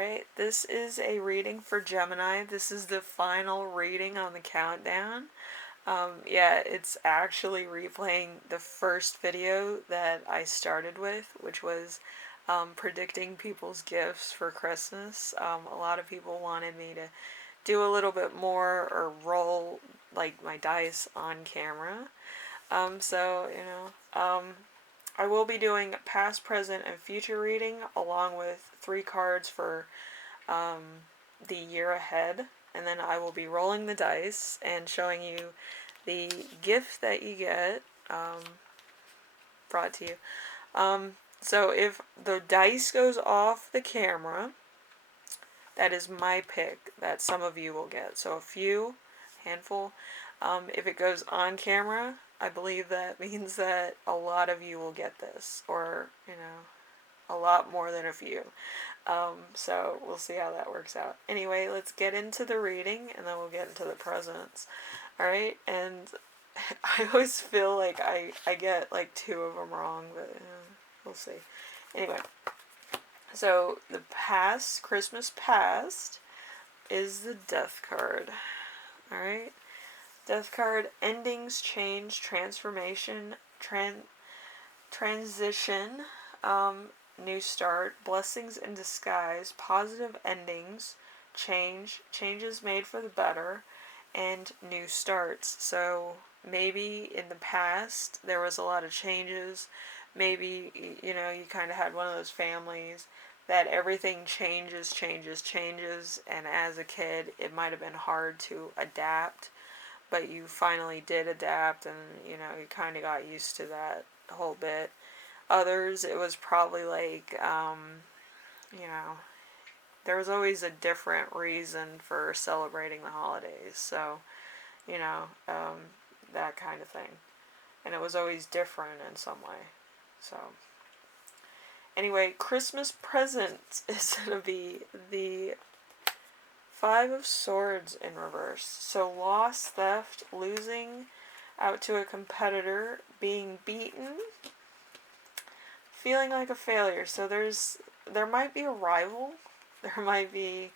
Alright, this is a reading for Gemini. This is the final reading on the countdown. Yeah, it's actually replaying the first video that I started with, which was predicting people's gifts for Christmas. A lot of people wanted me to do a little bit more or roll like my dice on camera. I will be doing past, present, and future reading along with 3 cards for um, the year ahead. And then I will be rolling the dice and showing you the gift that you get brought to you. So if the dice goes off the camera, that is my pick that some of you will get. So a few, handful. If it goes on camera, I believe that means that a lot of you will get this, or, a lot more than a few. So we'll see how that works out. Anyway, let's get into the reading, and then we'll get into the presents. Alright, and I always feel like I get like 2 of them wrong, but we'll see. Anyway, so the past, Christmas past, is the Death card. Alright? Death card, endings, change, transformation, transition, new start, blessings in disguise, positive endings, changes made for the better, and new starts. So maybe in the past there was a lot of changes. Maybe, you kind of had one of those families that everything changes, and as a kid it might have been hard to adapt, but you finally did adapt, and you kind of got used to that whole bit. Others, it was probably like, there was always a different reason for celebrating the holidays, so, that kind of thing. And it was always different in some way. So, anyway, Christmas present is going to be the 5 of Swords in reverse. So loss, theft, losing out to a competitor, being beaten, feeling like a failure. So there might be a rival. There might be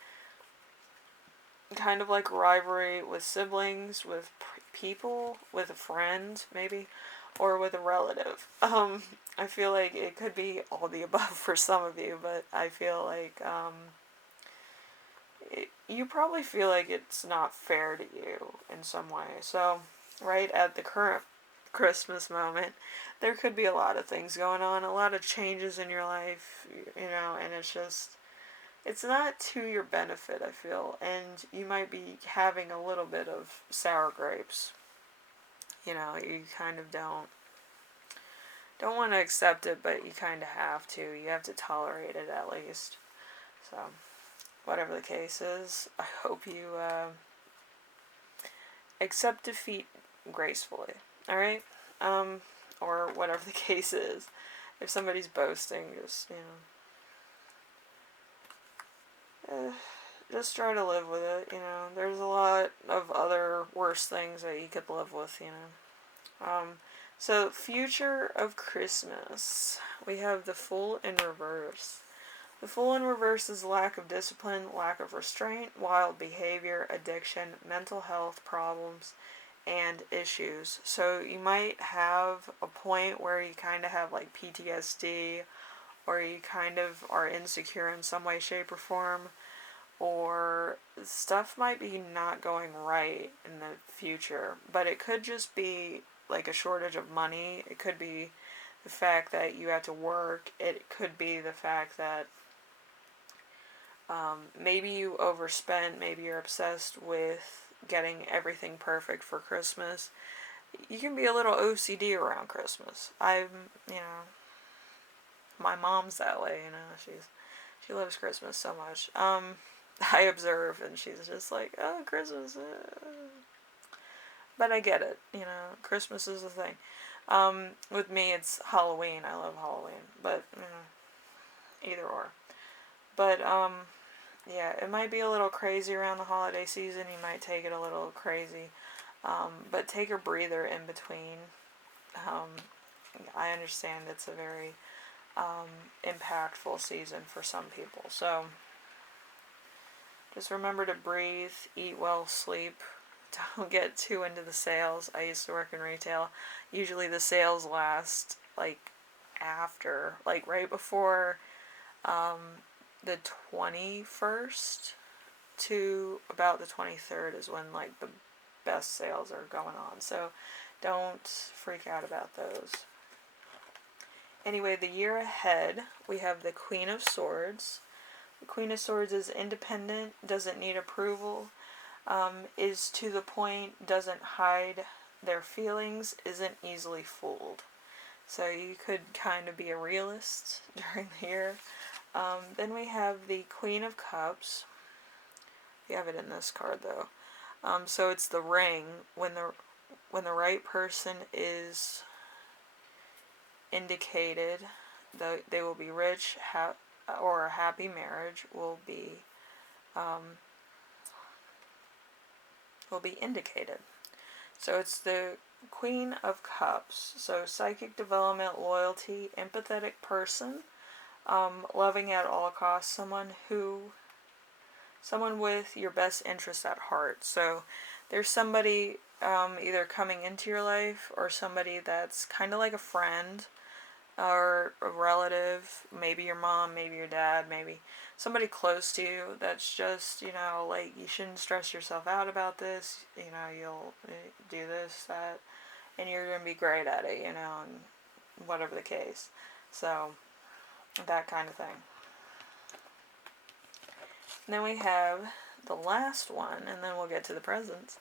kind of like rivalry with siblings, with people, with a friend, maybe, or with a relative. I feel like it could be all the above for some of you, but I feel like you probably feel like it's not fair to you in some way. So, right at the current Christmas moment, there could be a lot of things going on, a lot of changes in your life, and it's not to your benefit, I feel, and you might be having a little bit of sour grapes. You kind of don't want to accept it, but you kind of have to. You have to tolerate it at least. So, whatever the case is, I hope you accept defeat gracefully. Alright? Or whatever the case is. If somebody's boasting, just try to live with it, There's a lot of other worse things that you could live with, So, future of Christmas. We have the Fool in reverse. The Fool in reverse is lack of discipline, lack of restraint, wild behavior, addiction, mental health problems, and issues. So you might have a point where you kind of have like PTSD, or you kind of are insecure in some way, shape, or form, or stuff might be not going right in the future, but it could just be like a shortage of money. It could be the fact that you have to work. It could be the fact that maybe you overspent, maybe you're obsessed with getting everything perfect for Christmas. You can be a little OCD around Christmas. My mom's that way, she loves Christmas so much. I observe, and she's just like, oh, Christmas. But I get it, Christmas is a thing. With me, it's Halloween. I love Halloween, but, either or. But, yeah, it might be a little crazy around the holiday season. You might take it a little crazy. But take a breather in between. I understand it's a very impactful season for some people. So, Just remember to breathe, eat well, sleep. Don't get too into the sales. I used to work in retail. Usually the sales last like after, like right before the 21st to about the 23rd is when like the best sales are going on. So don't freak out about those. Anyway, the year ahead, we have the Queen of Swords. The Queen of Swords is independent, doesn't need approval, is to the point, doesn't hide their feelings, isn't easily fooled. So you could kind of be a realist during the year. Then we have the Queen of Cups. You have it in this card though. So it's the ring. When the right person is indicated, they will be rich, or a happy marriage will be indicated. So it's the Queen of Cups. So psychic development, loyalty, empathetic person, loving at all costs, someone with your best interest at heart. So there's somebody either coming into your life or somebody that's kind of like a friend or a relative, maybe your mom, maybe your dad, maybe somebody close to you that's just, like, you shouldn't stress yourself out about this, you'll do this, that, and you're going to be great at it, and whatever the case. So, that kind of thing. And then we have the last one, and then we'll get to the presents.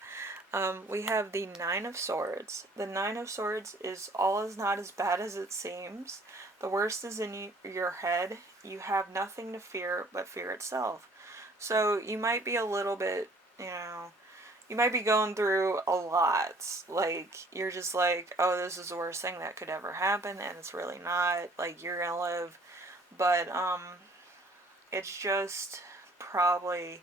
We have the Nine of Swords. The Nine of Swords is all is not as bad as it seems. The worst is in your head. You have nothing to fear but fear itself. So you might be a little bit, you might be going through a lot. Like, you're just like, oh, this is the worst thing that could ever happen, and it's really not. Like, you're gonna live. But, it's just probably,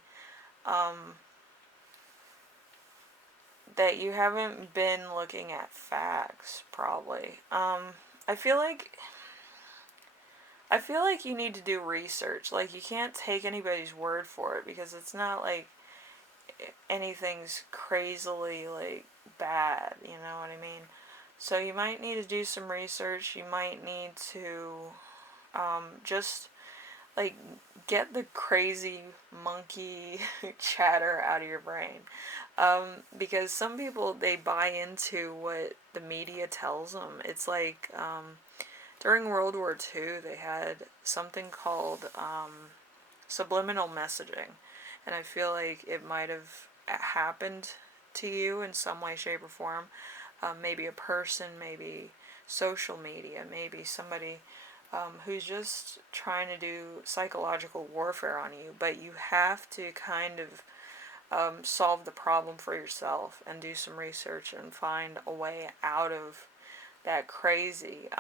that you haven't been looking at facts, probably. I feel like you need to do research. Like, you can't take anybody's word for it, because it's not like anything's crazily, like, bad, you know what I mean? So you might need to do some research. You might need to just, like, get the crazy monkey chatter out of your brain. Because some people, they buy into what the media tells them. It's like, during World War II, they had something called subliminal messaging. And I feel like it might have happened to you in some way, shape, or form. Maybe a person, maybe social media, maybe somebody who's just trying to do psychological warfare on you. But you have to kind of solve the problem for yourself and do some research and find a way out of that crazy.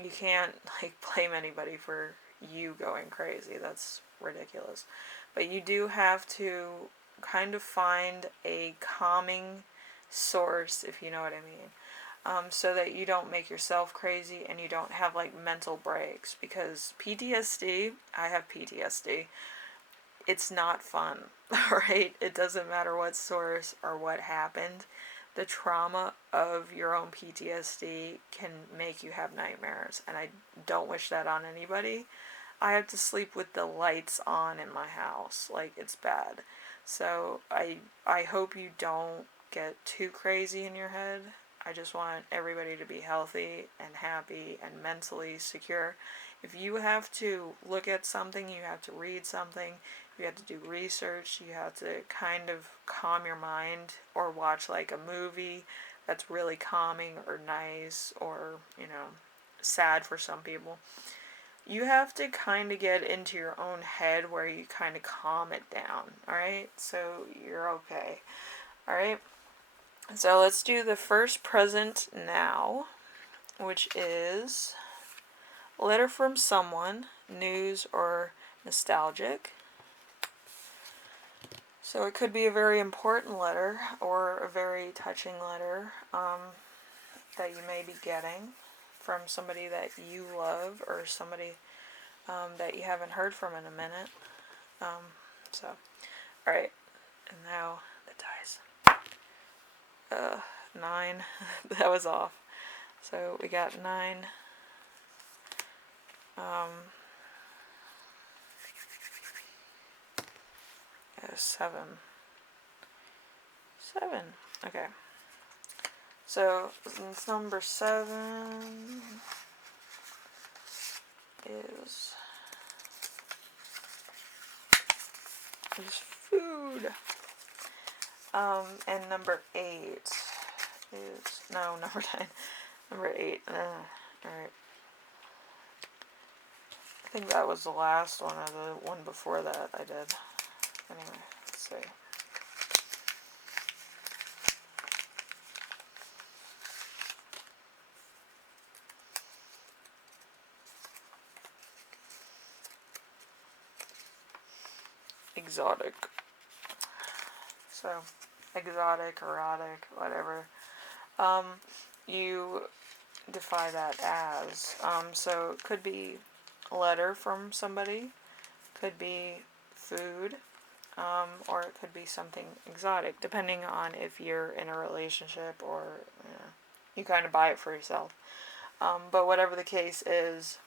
You can't, like, blame anybody for you going crazy. That's ridiculous. But you do have to kind of find a calming source, if you know what I mean. So that you don't make yourself crazy and you don't have, like, mental breaks. Because PTSD, I have PTSD. It's not fun, right? It doesn't matter what source or what happened. The trauma of your own PTSD can make you have nightmares, and I don't wish that on anybody. I have to sleep with the lights on in my house. Like, it's bad. So I hope you don't get too crazy in your head. I just want everybody to be healthy and happy and mentally secure. If you have to look at something, you have to read something, you have to do research, you have to kind of calm your mind, or watch, like, a movie that's really calming or nice, or, sad for some people. You have to kind of get into your own head where you kind of calm it down, alright? So you're okay. Alright? So let's do the first present now, which is a letter from someone, news or nostalgic. So it could be a very important letter or a very touching letter that you may be getting from somebody that you love, or somebody that you haven't heard from in a minute. So Alright, and now the dice. 9. That was off. So we got 9. 7. 7. Okay. So this number 7 is food. And number 8 is, no, number 9. Number 8. Alright. I think that was the last one, or the one before that I did. Anyway, let's see. Exotic. So, exotic, erotic, whatever. You define that as. So it could be a letter from somebody, could be food, or it could be something exotic, depending on if you're in a relationship or you kind of buy it for yourself. But whatever the case is,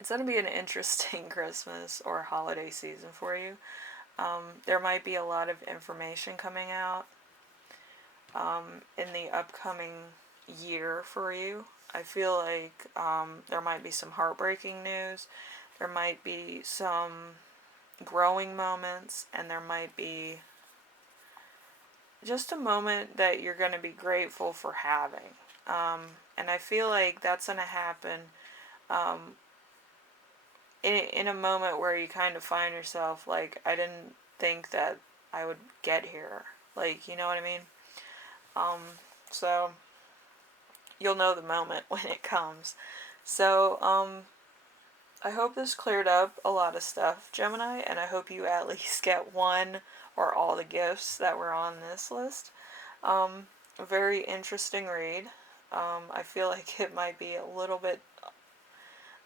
it's going to be an interesting Christmas or holiday season for you. There might be a lot of information coming out in the upcoming year for you. I feel like there might be some heartbreaking news. There might be some growing moments, and there might be just a moment that you're going to be grateful for having. And I feel like that's going to happen in a moment where you kind of find yourself like, I didn't think that I would get here. Like, you know what I mean? So you'll know the moment when it comes. So, I hope this cleared up a lot of stuff, Gemini, and I hope you at least get one or all the gifts that were on this list. A very interesting read. I feel like it might be a little bit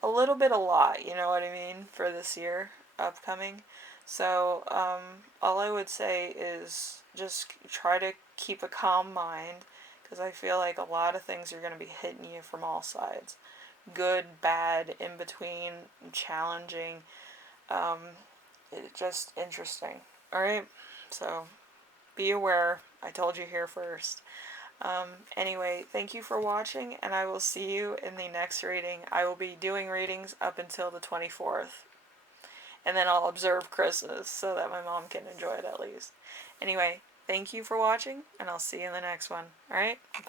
a lot, you know what I mean, for this year upcoming. So, all I would say is just try to keep a calm mind, because I feel like a lot of things are going to be hitting you from all sides. Good, bad, in between, challenging. It's just interesting. Alright? So, be aware. I told you here first. Anyway, thank you for watching, and I will see you in the next reading. I will be doing readings up until the 24th. And then I'll observe Christmas so that my mom can enjoy it at least. Anyway, thank you for watching, and I'll see you in the next one. Alright? Bye.